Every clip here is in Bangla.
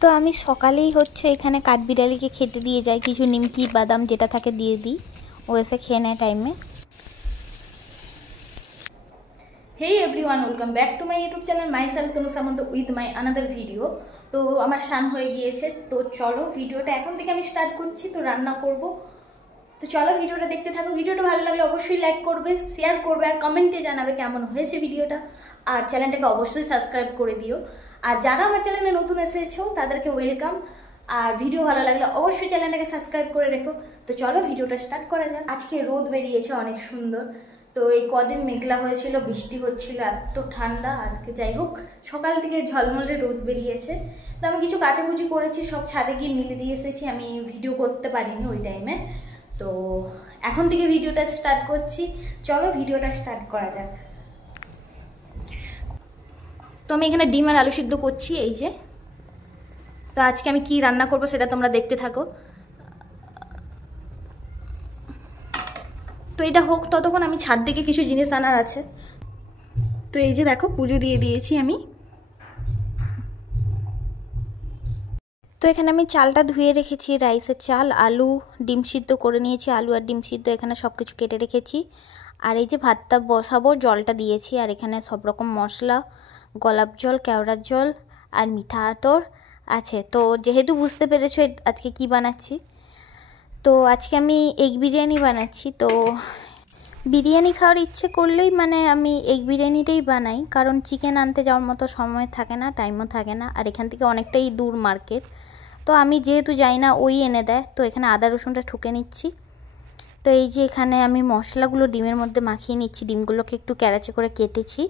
তো আমি সকালেই হচ্ছে এখানে কাঠবিড়ালিকে খেতে দিয়ে যাই, কিছু নিমকি বাদাম যেটা থাকে দিয়ে দিই, ও এসে খেয়ে নেয় টাইমে। হেই everyone, welcome back to my YouTube channel my self Tanu Samanta with my another video. তো আমার স্নান হয়ে গিয়েছে, তো চলো ভিডিওটা এখন থেকে আমি স্টার্ট করছি। তো রান্না করব, তো চলো ভিডিওটা দেখতে থাকো। ভিডিওটা ভালো লাগলে অবশ্যই লাইক করবে, শেয়ার করবে আর কমেন্টে জানাবে কেমন হয়েছে ভিডিওটা। আর চ্যানেলটাকে অবশ্যই সাবস্ক্রাইব করে দিও। আর যারা আমার চ্যানেলে নতুন এসেছো তাদেরকে ওয়েলকাম। আর ভিডিও ভালো লাগলে অবশ্যই চ্যানেলটাকে সাবস্ক্রাইব করে রেখো। তো চলো ভিডিওটা স্টার্ট করা যাক। আজকে রোদ বেরিয়েছে অনেক সুন্দর। তো এই কদিন মেঘলা হয়েছিল, বৃষ্টি হচ্ছিল, এত ঠান্ডা। আজকে যাই হোক সকাল থেকে ঝলমলে রোদ বেরিয়েছে। তো আমি কিছু কাচাকুচি করেছি, সব ছাদে গিয়ে মিলে দিয়ে এসেছি। আমি ভিডিও করতে পারিনি ওই টাইমে। তো এখন থেকে ভিডিওটা স্টার্ট করছি, চলো ভিডিওটা স্টার্ট করা যাক। তো আমি এখানে ডিম আর আলু সিদ্ধ করছি, এই যে। তো আজকে আমি কি রান্না করব সেটা তোমরা দেখতে থাকো। তো এটা হোক ততক্ষণ আমি ছাদ থেকে কিছু জিনিস আনার আছে। তো এই যে দেখো, পুজো দিয়ে দিয়েছি আমি। তো এখানে আমি চালটা ধুয়ে রেখেছি, রাইসের চাল, আলু ডিম সিদ্ধ করে নিয়েছি, আলু আর ডিম সিদ্ধ এখানে সব কিছু কেটে রেখেছি। আর এই যে ভাতটা বসাবো, জলটা দিয়েছি। আর এখানে সব রকম মশলা, গোলাপ জল, কেওড়ার জল আর মিঠা আতর আছে। তো যেহেতু বুঝতে পেরেছো আজকে কি বানাচ্ছি, তো আজকে আমি এগ বিরিয়ানি বানাচ্ছি। তো বিরিয়ানি খাওয়ার ইচ্ছে করলেই মানে আমি এগ বিরিয়ানিটাই বানাই, কারণ চিকেন আনতে যাওয়ার মতো সময় থাকে না, টাইমও থাকে না। আর এখান থেকে অনেকটাই দূর মার্কেট, তো আমি যেহেতু যাই না ওই এনে দেয়। তো এখানে আদা রসুনটা ঠুকে নিচ্ছি। তো এই যে এখানে আমি মশলাগুলো ডিমের মধ্যে মাখিয়ে নিচ্ছি। ডিমগুলোকে একটু ক্যারাচে করে কেটেছি,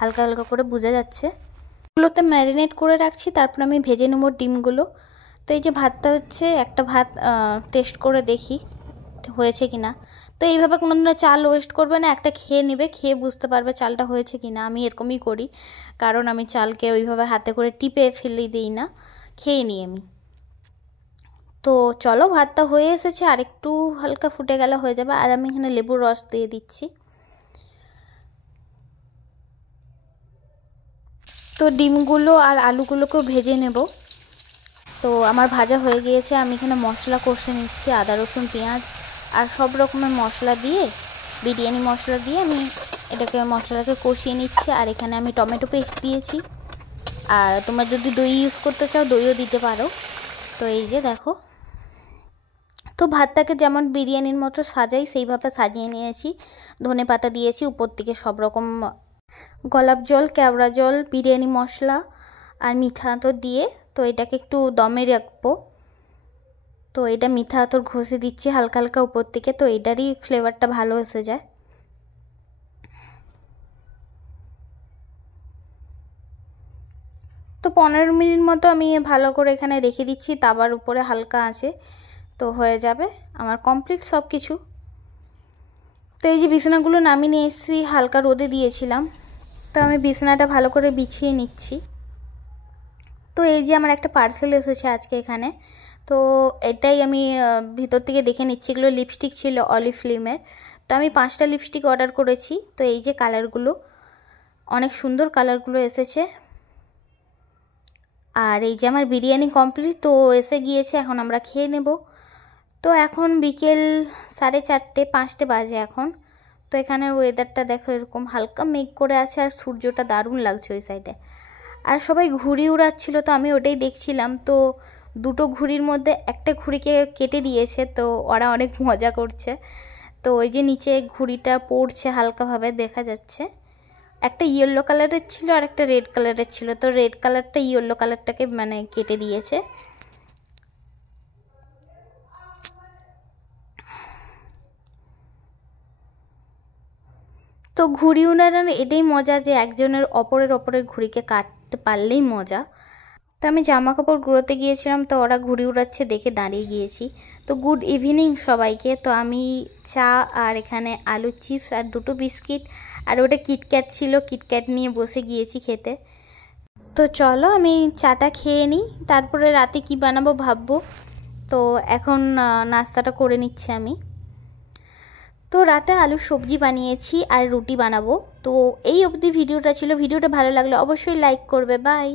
হালকা হালকা করে বোঝা যাচ্ছে। এগুলোতে ম্যারিনেট করে রাখছি, তারপর আমি ভেজে নেব ডিমগুলো। তো এই যে ভাতটা হচ্ছে, একটা ভাত টেস্ট করে দেখি হয়েছে কি না। তো এইভাবে কোনো দিনও চাল ওয়েস্ট করবে না, একটা খেয়ে নেবে, খেয়ে বুঝতে পারবে চালটা হয়েছে কি না। আমি এরকমই করি, কারণ আমি চালকে ওইভাবে হাতে করে টিপে ফেলে দিই না, খেয়ে নিই আমি। তো চলো ভাতটা হয়ে এসেছে, আর একটু হালকা ফুটে গেলে হয়ে যাবে। আর আমি এখানে লেবুর রস দিয়ে দিচ্ছি। তো ডিমগুলো আর আলুগুলোকেও ভেজে নেব। তো আমার ভাজা হয়ে গিয়েছে, আমি এখানে মশলা কষে নিচ্ছি, আদা রসুন পেঁয়াজ আর সব রকমের মশলা দিয়ে, বিরিয়ানি মশলা দিয়ে আমি এটাকে মশলাটাকে কষিয়ে নিচ্ছি। আর এখানে আমি টমেটো পেস্ট দিয়েছি, আর তোমরা যদি দই ইউজ করতে চাও দইও দিতে পারো। তো এই যে দেখো, তো ভাতটাকে যেমন বিরিয়ানির মতো সাজাই সেইভাবে সাজিয়ে নিয়েছি। ধনে পাতা দিয়েছি উপর থেকে, সব রকম গোলাপ জল, কেওড়া জল, বিরিয়ানি মশলা আর মিঠা আতর দিয়ে। তো এটাকে একটু দমে রাখবো। তো এটা মিঠা আতর ঘষে দিচ্ছি হালকা হালকা উপর থেকে, তো এটারই ফ্লেভারটা ভালো এসে যায়। তো 15 মিনিট মতো আমি ভালো করে এখানে রেখে দিচ্ছি তাওয়ার উপরে হালকা আঁচে। তো হয়ে যাবে আমার কমপ্লিট সব কিছু। তো এই যে বিছানাগুলো নামিয়ে নিয়ে এসেছি, হালকা রোদে দিয়েছিলাম। তো আমি বিছানাটা ভালো করে বিছিয়ে নিচ্ছি। তো এই যে আমার একটা পার্সেল এসেছে আজকে এখানে। তো এটাই আমি ভিতর থেকে দেখে নিচ্ছি। এগুলো লিপস্টিক ছিল অলিফ্লিমের। তো আমি 5টা লিপস্টিক অর্ডার করেছি। তো এই যে কালারগুলো, অনেক সুন্দর কালারগুলো এসেছে। আর এই যে আমার বিরিয়ানি কমপ্লিট, তো এসে গিয়েছে, এখন আমরা খেয়ে নেব। তো এখন বিকেল 4:30, 5টে বাজে এখন। তো এখানে ওয়েদারটা দেখো, এরকম হালকা মেঘ করে আছে আর সূর্যটা দারুণ লাগছে ওই সাইডে। আর সবাই ঘুড়ি উড়াচ্ছিল, তো আমি ওটাই দেখছিলাম। তো দুটো ঘুড়ির মধ্যে একটা ঘুড়িকে কেটে দিয়েছে, তো ওরা অনেক মজা করছে। তো ওই যে নিচে ঘুড়িটা পড়ছে হালকাভাবে দেখা যাচ্ছে। একটা ইয়েলো কালারের ছিল আর একটা রেড কালারের ছিল। তো রেড কালারটা ইয়েলো কালারটাকে মানে কেটে দিয়েছে। তো ঘুড়ি উড়ানোর এটাই মজা যে একজনের অপরের ঘুড়িকে কাটতে পারলেই মজা। তো আমি জামা কাপড় গুঁড়োতে গিয়েছিলাম, তো ওরা ঘুড়ি উড়াচ্ছে দেখে দাঁড়িয়ে গিয়েছি। তো গুড ইভিনিং সবাইকে। তো আমি চা আর এখানে আলু চিপস আর দুটো বিস্কিট আর ওটা কিটক্যাট ছিল, কিটক্যাট নিয়ে বসে গিয়েছি খেতে। তো চলো আমি চাটা খেয়ে নিই, তারপরে রাতে কি বানাবো ভাববো। তো এখন নাস্তাটা করে নিচ্ছি আমি। তো রাতে আলুর সবজি বানিয়েছি আর রুটি বানাবো। তো এই অবধি ভিডিওটা ছিল। ভিডিওটা ভালো লাগলে অবশ্যই লাইক করবে। বাই।